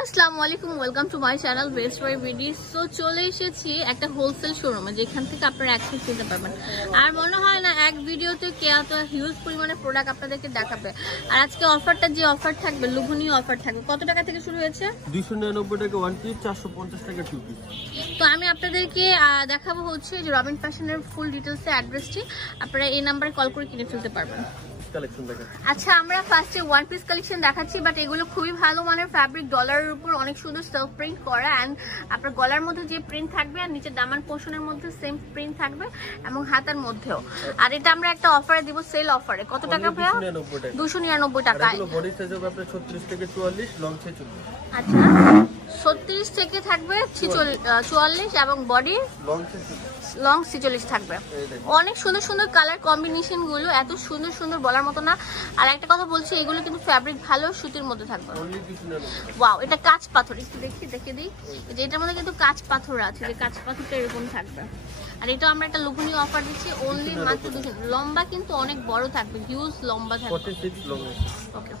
Everyone, আসসালামু আলাইকুম, welcome to my channel Best Buy BD. So চলে এসেছি একটা হোলসেল শোরুমে যেখান থেকে আপনারা অ্যাক্সেস নিতে পারবেন। আর মনে হয় না এক ভিডিওতে কে এত হিউজ পরিমাণে প্রোডাক্ট আপনাদেরকে দেখাবে। আর আজকে অফারটা যে অফার থাকবে, লোভনীয় অফার থাকবে। কত টাকা থেকে শুরু হয়েছে? 299 টাকা ওয়ান পিস, 450 টাকা টু পিস। তো আমি আপনাদেরকে দেখাবো হচ্ছে যে রবিন ফ্যাশনের ফুল ডিটেলসে অ্যাড্রেসটি। আপনারা এই নাম্বারে কল করে কিনে ফেলতে পারবেন। আচ্ছা, আমরা ফার্স্টে ওয়ান পিস কালেকশন দেখাচ্ছি, বাট এগুলো খুবই ভালো মানের ফ্যাব্রিক, ডলারের উপর অনেক সুন্দর সেলফ প্রিন্ট করা। অ্যান্ড আপনার গলার মধ্যে যে প্রিন্ট থাকবে আর নিচে দামান পোর্শনের মধ্যে সেম প্রিন্ট থাকবে এবং হাতার মধ্যেও। আর এটা আমরা একটা অফারে দিব, সেল অফারে। কত টাকা ভাইয়া? 299 টাকা। বডি সাইজ হবে আপনার 36 থেকে 44, লং 46। আচ্ছা, 36 থেকে থাকবে 44 এবং বডি লং 46 থাকবে। অনেক সুন্দর সুন্দর কালার কম্বিনেশন গুলো, এত সুন্দর সুন্দর বলার মতো না। আর একটা কথা বলছি, এগুলো কিন্তু ফ্যাব্রিক ভালো, সুতির মধ্যে থাকবে। ওয়াও, এটা কাঁচ পাথর, একটু দেখে দিই যে এটার মধ্যে কিন্তু কাঁচ পাথর আছে, যে কাঁচ পাথরটা এরকম থাকবে। আর এটা আমরা একটা লোভনীয় অফার দিচ্ছি, অনলি মাত্র 200। লম্বা কিন্তু অনেক বড় থাকবে, হিউজ লম্বা থাকবে। 46 লং। ওকে,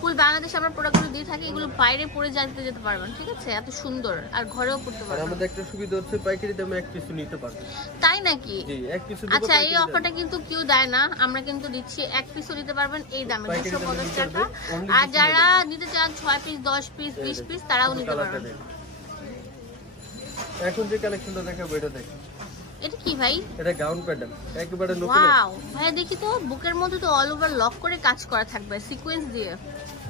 ফুল বাংলাদেশে আমরা প্রোডাক্টগুলো দিয়ে থাকি, এগুলো বাইরে পরে যেতে পারবেন, ঠিক আছে? এত সুন্দর, আর ঘরেও পড়তে পারবেন। আর আমাদের একটা সুবিধা হচ্ছে পাইকারি দামে এক পিস নিতে পারবেন। তাই নাকি? জি, এক পিস। আচ্ছা, এই অফারটা কিন্তু কেউ দেয় না, আমরা কিন্তু দিচ্ছি এক পিসও নিতে পারবেন এই দামে, 250 টাকা। আর যারা নিতে চান 6 পিস, 10 পিস, 20 পিস, তারাও নিতে পারবেন। এখন যে কালেকশনটা দেখাবো এটা দেখুন। এটা কি ভাই? এটা গাউন প্যাটার্ন, একেবারে নতুন। ওয়াও ভাই, দেখি তো, বুকের মধ্যে তো অল ওভার লক করে কাজ করা থাকবে সিকোয়েন্স দিয়ে।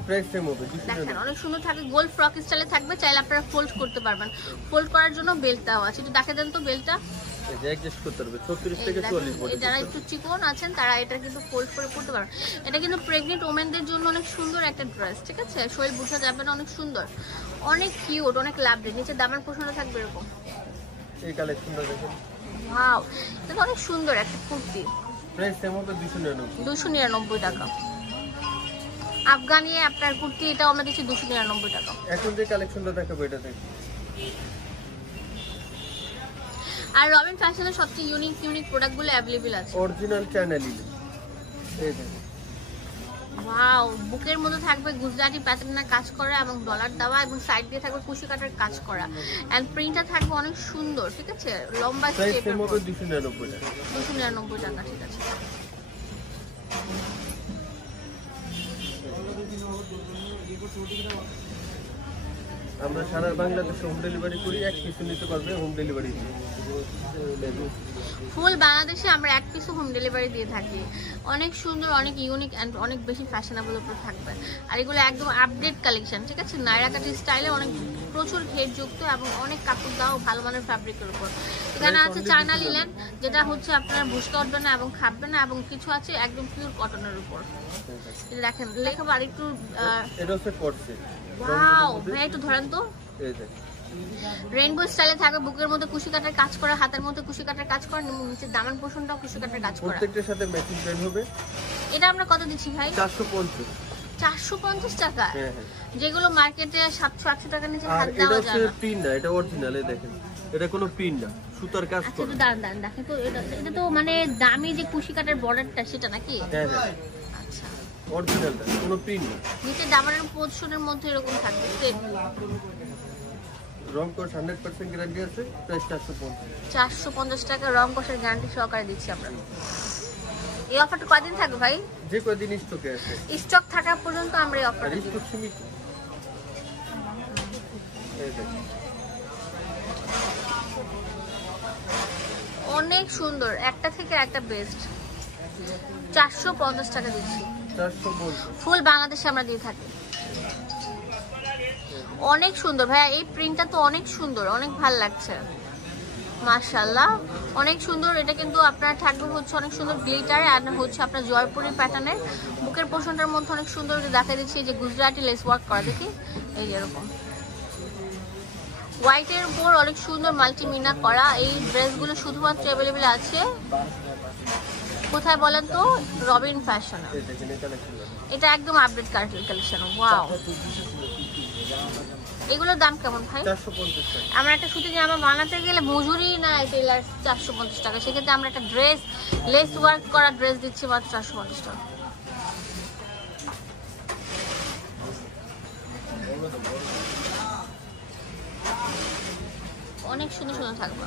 প্রাইস সেম হবে। দেখেন অনেক সুন্দর থাকবে, গোল ফ্রক স্টাইলে থাকবে, চাইলে আপনারা ফোল্ড করতে পারবেন। ফোল্ড করার জন্য বেল্টটাও আছে, একটু দেখে দেন তো বেল্টটা। এই যে অ্যাডজাস্ট করতে হবে 36 থেকে 44 বডি। যারা একটু চিকন আছেন তারা এটা কিন্তু ফোল্ড করে পড়তে পারবেন। এটা কিন্তু প্রেগনেন্ট ওমেনদের জন্য অনেক সুন্দর একটা ড্রেস, ঠিক আছে? শরীর বোঝা যাবে না, অনেক সুন্দর, অনেক কিউট, অনেক লাভলি। নিচে দামান পোষণে থাকবে এরকম। এই কালেকশনটা দেখুন। ওয়াও, এটা অনেক সুন্দর একটা কুর্তি। প্রাইস সেম হবে 299 টাকা। আফগানি আপনার কুর্তি, এটাও আমরা দিচ্ছি 299 টাকা। এখন যে কালেকশনটা দেখাবো এটা দেখুন। আর রবিন ফ্যাশনের সবচেয়ে ইউনিক প্রোডাক্টগুলো अवेलेबल আছে। Original China lily. এই দেখুন। ওয়াও, বুকের মধ্যে থাকবে গুজরাটি প্যাটার্নের কাজ করা এবং ডলার দেওয়া, এবং সাইড দিয়ে থাকবে কুশি কাটার কাজ করা। এন্ড প্রিন্টটা থাকবে অনেক সুন্দর, ঠিক আছে? লম্বা স্টেপের মধ্যে 299 টাকা। 299 টাকা, ঠিক আছে। আমরা সারা বাংলাদেশে হোম ডেলিভারি করি, এক পিস নিতে পারবে হোম ডেলিভারি। ফুল বাংলাদেশে আমরা এক পিসও হোম ডেলিভারি দিয়ে থাকি। অনেক সুন্দর, অনেক ইউনিক এন্ড অনেক বেশি ফ্যাশনেবল উপর থাকবে। আর এগুলো একদম আপডেট কালেকশন, ঠিক আছে? নাইরা কাটি স্টাইলে, অনেক প্রচুর ঘের যুক্ত এবং অনেক কাপড় দাও ভালো মানের ফ্যাব্রিকের উপর। এখানে আছে চায়না লিলেন, যেটা হচ্ছে আপনার ভুসকা উঠবে না এবং খাবে না, এবং কিছু আছে একদম পিওর কটনের উপর। দেখেন লেখা আর একটু এটা হচ্ছে করছে। ওয়াও ভাই, একটু ধরেন তো। এই দেখুন, রেইনবো স্টাইলে থাকবে, বুকের মধ্যে কুশি কাটার কাজ করা, হাতের মধ্যে কুশি কাটার কাজ করা, নিচে দামান পোর্শনটাও কুশি কাটার কাজ করা। প্রত্যেকটার সাথে ম্যাচিং প্যান্ট হবে। এটা আমরা কত দিচ্ছি ভাই? 450। 450 টাকা? হ্যাঁ। যেগুলো মার্কেটে 700-800 টাকার নিচে হাত দেওয়া যায় না। এটা হচ্ছে পিন না, এটা অরিজিনাল। এই দেখেন, এটা কোনো পিন না, সুতার কাজ করা। আচ্ছা, দাঁড়ান দেখেন তো, এটা তো মানে দামি যে কুশি কাটার বর্ডারটা, সেটা নাকি? হ্যাঁ। আচ্ছা, অরিজিনালটা, কোনো পিন না। নিচে দামানের পোর্শনের মধ্যে এরকম থাকবে। রং কস 100% গ্যারান্টি আছে। প্রাইস 450 টাকা রং কষের গ্যারান্টি সহকারে দিচ্ছি আমরা। এই অফারটা কয়দিন থাকবে ভাই? যে কয়দিন স্টকে আছে, স্টক থাকা পর্যন্ত আমরা এই অফারটা দিই। স্টক সীমিত। এই দেখুন, অনেক সুন্দর, একটা থেকে একটা বেস্ট। 450 টাকা দিচ্ছি। 450 ফুল বাংলাদেশে আমরা দিয়ে থাকি। অনেক সুন্দর ভাইয়া, এই প্রিন্টটা তো অনেক সুন্দর, অনেক ভালো লাগছে, মাশাআল্লাহ, অনেক সুন্দর। এটা কিন্তু আপনার থাকবে হচ্ছে অনেক সুন্দর গ্লিটার, আর হচ্ছে আপনার জয়পুরি প্যাটার্নের। বুকের পোর্শনটার মধ্যে অনেক সুন্দর দেখা দিচ্ছি, যে গুজরাটি লেস ওয়ার্ক করা, দেখি এই এরকম হোয়াইটের উপর অনেক সুন্দর মাল্টিমিনা করা। এই ড্রেসগুলো শুধুমাত্র অ্যাভেলেবেল আছে কোথায় বলেন তো? রবিন ফ্যাশন। এটা একদম আপডেট কালেকশন। ওয়াও, এগুলোর দাম কেমন ভাই? 450 টাকা। আমরা একটা সুতি জামা বানাতে গেলে মজুরি না টেলার 450 টাকা, সেক্ষেত্রে আমরা একটা ড্রেস, লেস ওয়ার্ক করা ড্রেস দিচ্ছি মাত্র 450 টাকা। অনেক সুন্দর সুন্দর থাকবে।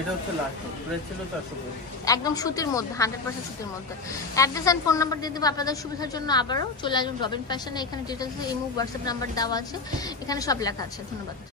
এটা হচ্ছে লাস্ট প্রাইস ছিল 450, একদম সুতির মধ্যে 100% সুতির মধ্যে। অ্যাড্রেস অ্যান্ড ফোন নাম্বার দিয়ে দেবো আপনাদের সুবিধার জন্য। আবারও চলে আসবেন রবিন ফ্যাশনে, এখানে ডিটেলসে ইমো হোয়াটসঅ্যাপ নাম্বার দেওয়া আছে, এখানে সব লেখা আছে। ধন্যবাদ।